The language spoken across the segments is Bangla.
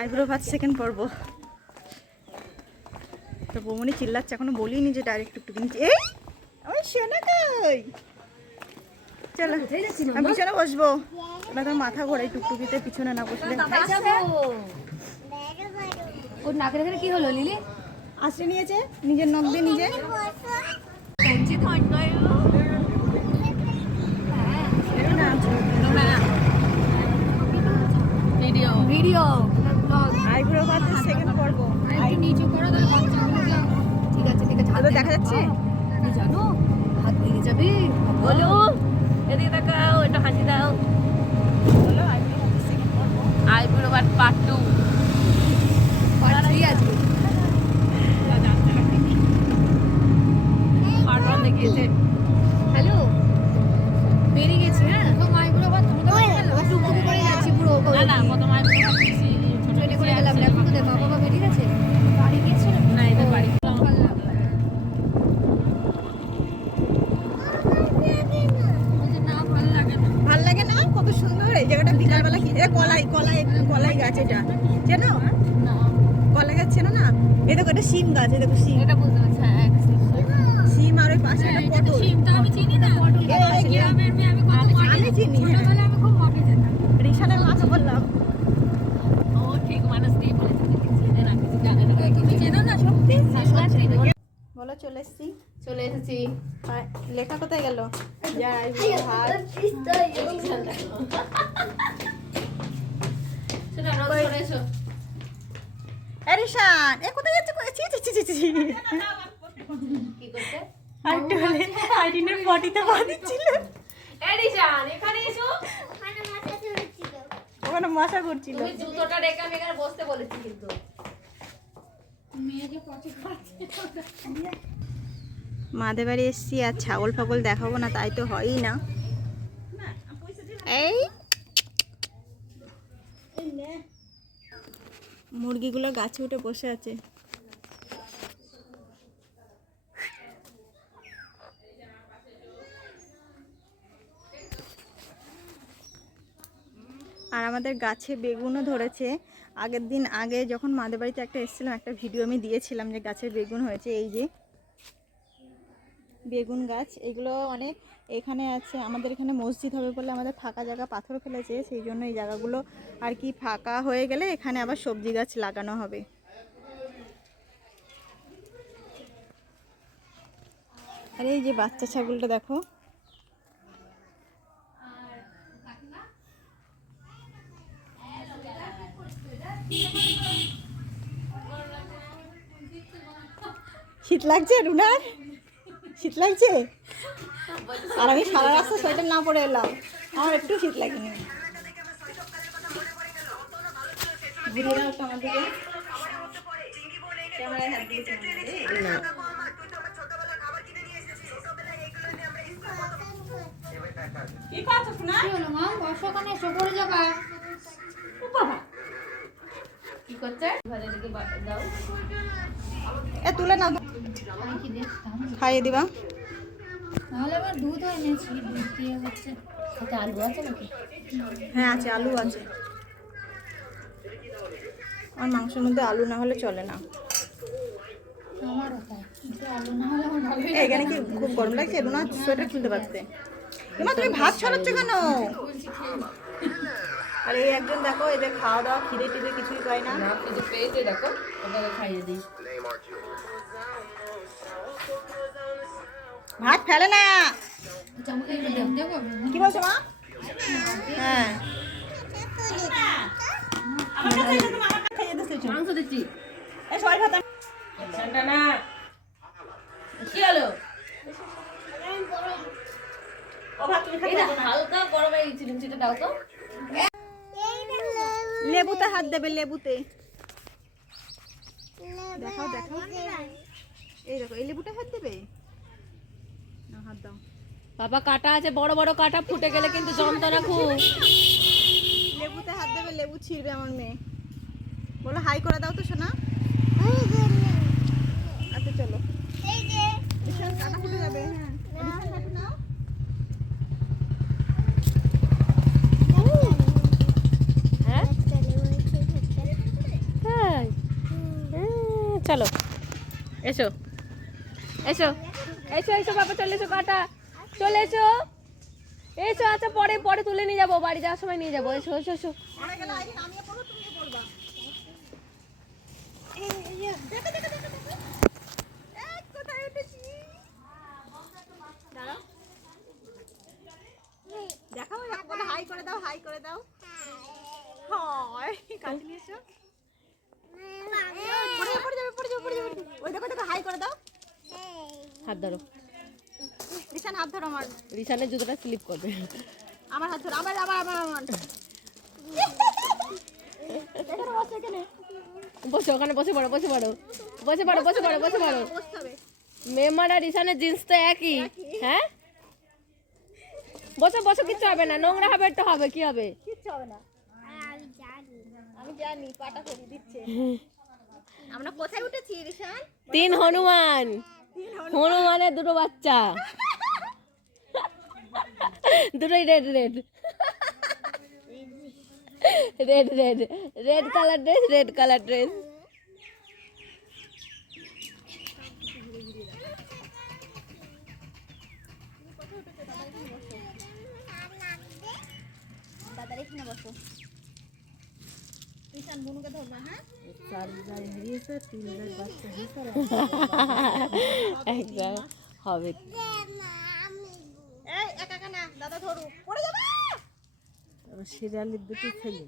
আইব্রো ভাত সেকেন্ড পর্ব। তো বৌমনি চিল্লাচ্ছে, এখনো বলিনি যে ডাইরেক্ট টুকটুকি নিচে। এই আমি শোনা কই, চলো আমি পিছনে বসবো। না তো মাথা ঘোরাই টুকটুকিতে পিছনে না বসলে। ওর নাকের এখানে কি হলো লিলি? আশ্রে নিয়েছে, নিজের নখ দিয়ে নিজে। ভিডিও আইব্রো ভাতের সেকেন্ড পর্ব। একটু নিচু করো তাহলে বাচ্চাগুলো। ঠিক আছে ঠিক আছে, আলো দেখা যাচ্ছে। জানো হাত লেগে যাবে। বলো এদিকে তাকাও, এটা হাসি দাও। বলো আইব্রো ভাতের সেকেন্ড পর্ব। আইব্রো বাট পার্ট 2 পার্ট 3 আছে। পার্ট 1 দেখিয়েছে। হ্যালো বেরিয়ে গেছি। হ্যাঁ তো মাইক্রো ভাত তুমি তো টুকটুকি করে যাচ্ছি পুরো। না না প্রথম আইব্রো বাট দিছি, ছোট ট্রেনে করে গেলাম। এখন তো মা বাবা বেরিয়ে গেছে, বাড়ি গেছিল না এদের বাড়ি। ভাল লাগে না? কত সুন্দর এই জায়গাটা বিকালবেলা। কি কলাই কলাই কলাই গাছ, এটা চেনো? কলাই গাছ চেনো না? এই দেখো এটা সিম গাছ, এই দেখো সিম। এটা বুঝতে পারছি। হ্যাঁ সিম আর ওই পাশে একটা পটল। সিমটা আমি চিনি না। গ্রামের মেয়ে, আমি কত মাঠে আমি চিনি। ছোটবেলায় আমি খুব মাঠে যেতাম। রিসানের মাছ বললাম। ও ঠিক মানুষ নেই বলেছে, চিনে না কিছু জানে না। তুমি চেনো না সত্যি? বলো চলে এসছি। চলে এসেছি। লেখা কোথায় গেল? যা আইব্রো ভাত। সেটা রোজ করে এসো। রিসান এ কোথায় যাচ্ছে? ছি ছি ছি ছি ছি। কি করতে? আরেকটু হলে আইডিনের পটিতে বাঁধিছিল। এডিশন এখানে এসো। ওখানে মশা করছিল। তুমি জুতোটা রেখে আমি এখানে বসতে বলেছি কিন্তু। মাদের বাড়ি এসছি আর ছাগল ফাগল দেখাবো না, তাই তো হয়ই না। এই মুরগিগুলো গাছে উঠে বসে আছে। আর আমাদের গাছে বেগুনও ধরেছে। আগের দিন আগে যখন মাদের বাড়িতে একটা এসেছিলাম, একটা ভিডিও আমি দিয়েছিলাম যে গাছের বেগুন হয়েছে। এই যে বেগুন গাছ, এগুলো অনেক এখানে আছে। আমাদের এখানে মসজিদ হবে বলে আমাদের ফাঁকা জায়গা পাথর ফেলেছে, সেই জন্য এই জায়গাগুলো আর কি ফাঁকা হয়ে গেলে এখানে আবার সবজি গাছ লাগানো হবে। আর এই যে বাচ্চা ছাগলটা দেখো, শীত লাগছে রুনার? শীত লাগছে? আর আমি সারা রাস্তা সোয়েটার না পরে এলাম, আমার একটু শীত লাগেনি। ঘুরে দাও তো আমার দিকে, ক্যামেরায় হাত দিয়েছে না। কি করছো শোনা? কি হলো মা? বর্ষাকালে এসে পড়ে যাবা। ও বাবা কি করতে? ঘরে রেখে দাও। এ তুলে নাও তো, আমি কি দেখতাম? খাইয়ে দিবা। নাহলে আবার দুধ এনেছি, দুধ দিয়ে হচ্ছে। ওতে আলু আছে নাকি? হ্যাঁ আছে, আলু আছে। আমার মাংসের মধ্যে আলু না হলে চলে না। আমারও তাই, কিন্তু আলু না হলে আমার ভালোই লাগে এখানে কি খুব গরম লাগছে? রুনা সোয়েটার খুলতে পারতে। এমা তুমি ভাত ছড়াচ্ছ কেন? আর এই একজন দেখো, এদের খাওয়া দাওয়া খিদে টিদে কিছুই পায় না। না কিছু পেয়েছে দেখো, ওটাকে খাইয়ে দিই। ভাত ফেলে না। চামচে একটু দেখতে পাবে। কি বলছো মা? হ্যাঁ মাংস দিচ্ছি। এই সবাই ভাত সেটা না। কি হলো? ও ভাত তুমি এটা হালকা গরমে চিটা দাও তো। লেবুতে হাত দেবে, লেবুতে দেখাও দেখাও। এই দেখো, এই লেবুটা হাত দেবে না, হাত দাও। বাবা কাটা আছে, বড় বড় কাটা, ফুটে গেলে কিন্তু যন্ত্রণা খুব। লেবুতে হাত দেবে, লেবু ছিঁড়বে আমার মেয়ে। বলো হাই করে দাও তো সোনা। আচ্ছা চলো, কাটা ফুটে যাবে। হ্যাঁ নাও। হ্যাঁ চলো এসো এসো এসো এসো বাবা, চলে এসো কাটা, চলে এসো এসো। আচ্ছা পরে পরে তুলে নিয়ে যাবো, বাড়ি যাওয়ার সময় নিয়ে যাবো। এসো এসো এসো। দেখাও, বলে হাই করে দাও, হাই করে দাও। হাই, কাছে নিয়ে এসো। পড়ে যাবে, পড়ে যাবে, পড়ে যাবে। ওই দেখো, দেখো, হাই করে দাও। হাত ধরো, রিশান হাত ধরো আমার। রিশানের জুতোটা স্লিপ করবে। আমার হাত ধরো, আবার আবার আবার আমার। এখানে বসো, এখানে বসে, ওখানে বসে পড়ো, বসে পড়ো, বসে পড়ো, বসে পড়ো, বসে পড়ো। বসতে হবে। মেমার আর রিশানের জিন্স তো একই। হ্যাঁ, বসো বসো, কিচ্ছু হবে না, নোংরা হবে একটু, হবে কি হবে? কিচ্ছু হবে না। আমি জানি, পাটা করে দিচ্ছে। আমরা কোথায় উঠেছি রিশান? 3 হনুমান, হনুমানের 2 বাচ্চা, দুটোই red red red red red colour dress, red colour dress. দাদার এখানে বসো। রিশান বুনুকে ধরবা, হ্যাঁ? একদম হবে। এই একা একা না, দাদা ধরু, পড়ে যাবে। সিরিয়ালের দুটি ছেলে।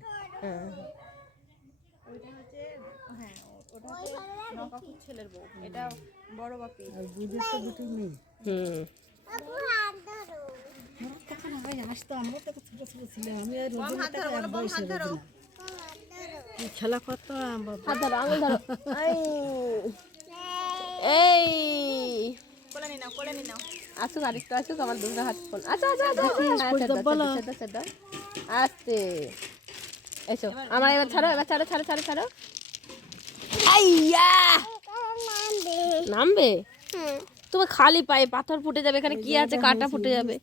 ওইটা হচ্ছে, হ্যাঁ, ওটা হচ্ছে নকাপুর ছেলের বউ, এটা বড় বাপি। আর বুঝের তো দুটি মেয়ে। আসতো, আমরা তো ছোট ছোট ছিলাম। আমি আর বম হাত ধরো, বলো বম হাত ধরো। কি খেলা করতাম হাত ধরো, আঙুল ধরো। এই কোলে নি নাও, কোলে নি নাও। আসুক, আরেকটু আসুক, আমার 2টা হাত ফোন। আচ্ছা আচ্ছা আচ্ছা, আস্তে এসো। আমার এবার ছাড়ো, এবার ছাড়ো, ছাড়ো ছাড়ো ছাড়ো। আইয়া নামবে, তোমার খালি পায়ে পাথর ফুটে যাবে, এখানে কি আছে, কাটা ফুটে যাবে।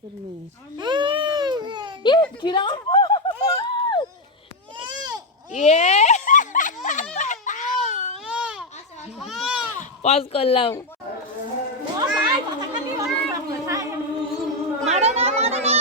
পজ করলাম। মারো না, মারো না।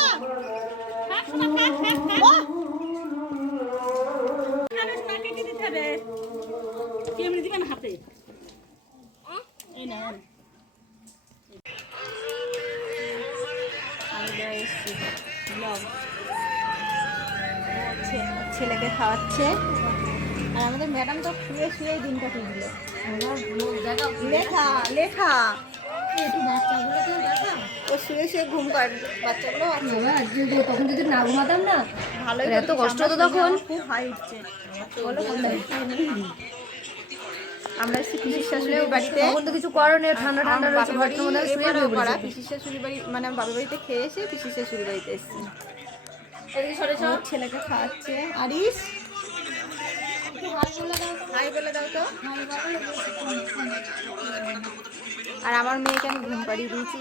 ছেলেকে খাওয়াচ্ছে, আর আমাদের ম্যাডাম তো শুয়ে শুয়ে দিন কাটিয়ে দিল। লেখা লেখা ও শুয়ে শুয়ে ঘুম পায়, বাচ্চাগুলো তখন যদি না ঘুমাতাম না, ভালোই এত কষ্ট তো তখন। খুব হাই উঠছে। বলো আমরা এসেছি পিসির শাশুড়ির বাড়িতে। তখন তো কিছু করো নেই, ঠান্ডা ঠান্ডা রয়েছে, বাপের বাড়ি ঘরটার মধ্যে শুয়ে এবারেও রয়ে করা, পড়েছি। পিসির শাশুড়ির বাড়ি মানে আমার বাপের বাড়িতে খেয়ে এসে পিসির শাশুড়ির বাড়িতে এসেছি। আমার ছেলেকে খাওয়াচ্ছে। আরিস, হাই বলে দাও তো। আর আমার মেয়েকে আমি ঘুম পাড়িয়ে দিয়েছি।